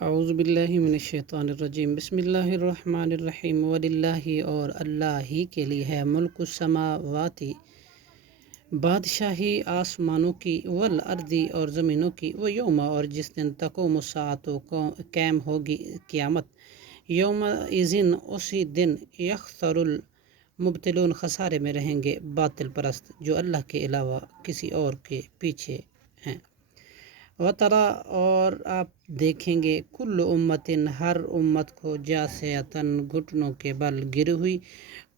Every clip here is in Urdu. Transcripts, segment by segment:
اعوذ باللہ من الشیطان الرجیم بسم اللہ الرحمن الرحیم وللہ اور اللہ ہی کے لیے ہے ملک السماواتی بادشاہی آسمانوں کی والارضی اور زمینوں کی وہ یوم اور جس دن تقوم الساعۃ قائم ہوگی قیامت یوم اذن اسی دن یخسر المبتلون خسارے میں رہیں گے باطل پرست جو اللہ کے علاوہ کسی اور کے پیچھے ہیں۔ وَتَرَا اور آپ دیکھیں گے کل امتن ہر امت کو جاسیتاً گھٹنوں کے بل گری ہوئی،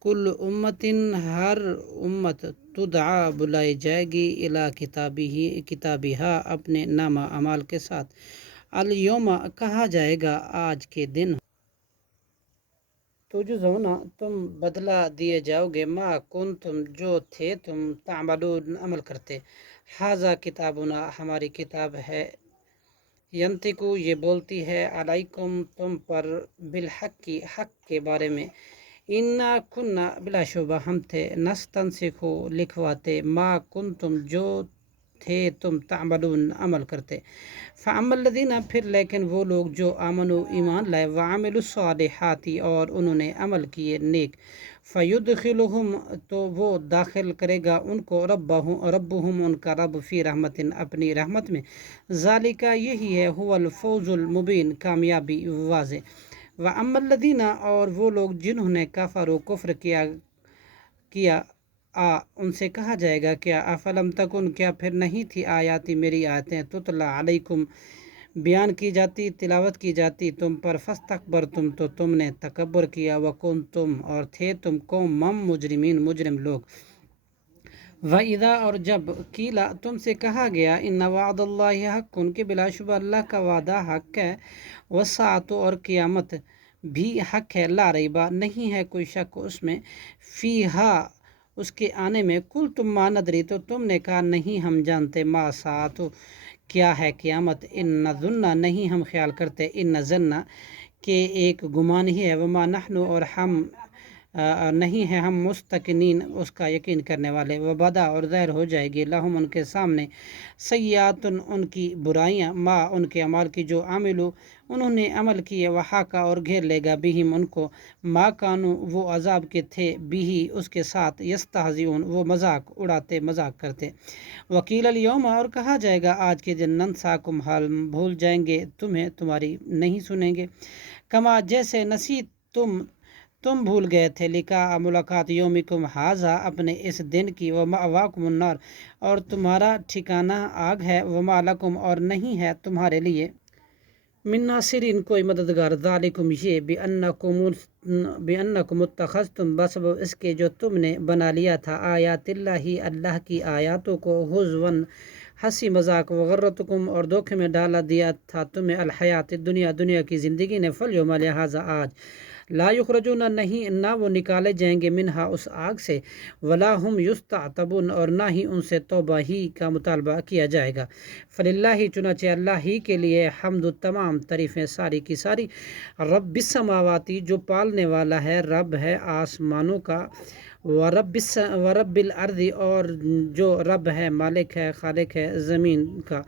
کل امتن ہر امت تدعا بلائی جائے گی الی کتابہا اپنے نامہ اعمال کے ساتھ، الیوم کہا جائے گا آج کے دن تجزون تم بدلہ دیے جاؤ گے ما کنتم جو تھے تم تعملون عمل کرتے، ھذا کتابنا ہماری کتاب ہے، ینطقو یہ بولتی ہے، علیکم تم پر بالحق حق کے بارے میں، انا کننا بلا شبہ ہم تھے، نستنسخ لکھواتے، ما کنتم جو تھے تم تعملون عمل کرتے، فاما الذین پھر لیکن وہ لوگ جو آمنوا ایمان لائے، وعملوا الصالحات اور انہوں نے عمل کیے نیک، فیدخلہم تو وہ داخل کرے گا ان کو ربہم ان کا رب فی رحمت اپنی رحمت میں، ذالک یہی ہے هو الفوز المبین کامیابی واضح، واما الذین اور وہ لوگ جنہوں نے کفروا کفر کیا ان سے کہا جائے گا کیا افلم تکن کیا پھر نہیں تھی آیاتی میری آیتیں تتلی علیکم بیان کی جاتی تلاوت کی جاتی تم پر، فاستکبرتم تو تم نے تکبر کیا، وکنتم اور تھے تم قومم مجرمین مجرم لوگ، وَإِذَا اور جب قیلا تم سے کہا گیا ان وعد اللہ حق کہ بلا شبہ اللہ کا وعدہ حق ہے، والساعۃ اور قیامت بھی حق ہے، لا ریبہ نہیں ہے کوئی شک اس میں، فیہا اس کے آنے میں، کل تم ما ندری تو تم نے کہا نہیں ہم جانتے، ما ساعت کیا ہے قیامت، ان نظن نہیں ہم خیال کرتے، ان ظن کہ ایک گمان ہی ہے، وما نحن اور ہم نہیں ہے ہم مستقنین اس کا یقین کرنے والے، وبدا اور ظاہر ہو جائے گی لہم ان کے سامنے سیئات ان کی برائیاں، ما ان کے اعمال کی جو عاملو انہوں نے عمل کیے، وحاقہ اور گھیر لے گا بہم ان کو ما کانوا وہ عذاب کے تھے، بھی اس کے ساتھ یستہزئون وہ مذاق اڑاتے مذاق کرتے، وقیل الیوم اور کہا جائے گا آج کے دن ننساکم ہم بھول جائیں گے تمہیں تمہاری نہیں سنیں گے، کما جیسے نسیت تم بھول گئے تھے، لقاء ملاقات یومکم ھذا اپنے اس دن کی، ومأواکم النار اور تمہارا ٹھکانہ آگ ہے، وما لکم اور نہیں ہے تمہارے لیے من ناصرین کوئی مددگار، ذالکم یہ بأنکم اتخذتم بسبب اس کے جو تم نے بنا لیا تھا آیات اللہ اللہ کی آیاتوں کو ہزوا ہنسی مذاق، وغرتکم اور دھوکے میں ڈالا دیا تھا تمہیں الحیات دنیا کی زندگی نے، فالیوم لہذا آج، لا یخرجون نہیں نہ وہ نکالے جائیں گے منہا اس آگ سے، ولا ہم یستعتبون اور نہ ہی ان سے توبہ ہی کا مطالبہ کیا جائے گا، فللہ چنانچہ اللہ ہی کے لیے حمد تمام تعریفیں ساری کی ساری، رب السماواتی جو پالنے والا ہے رب ہے آسمانوں کا، ورب الارض اور جو رب ہے مالک ہے خالق ہے زمین کا،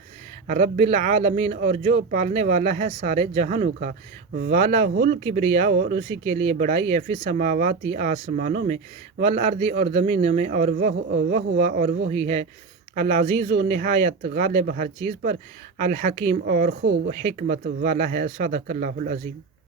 رب العالمین اور جو پالنے والا ہے سارے جہانوں کا، وَلَهُ الْكِبْرِيَاءُ اور اسی کے لیے بڑائی ہے، فی السماواتی آسمانوں میں، والارض اور زمینوں میں، اور وہ اور وہی ہے العزیز نہایت غالب ہر چیز پر، الحکیم اور خوب حکمت والا ہے، صدق اللہ العظیم۔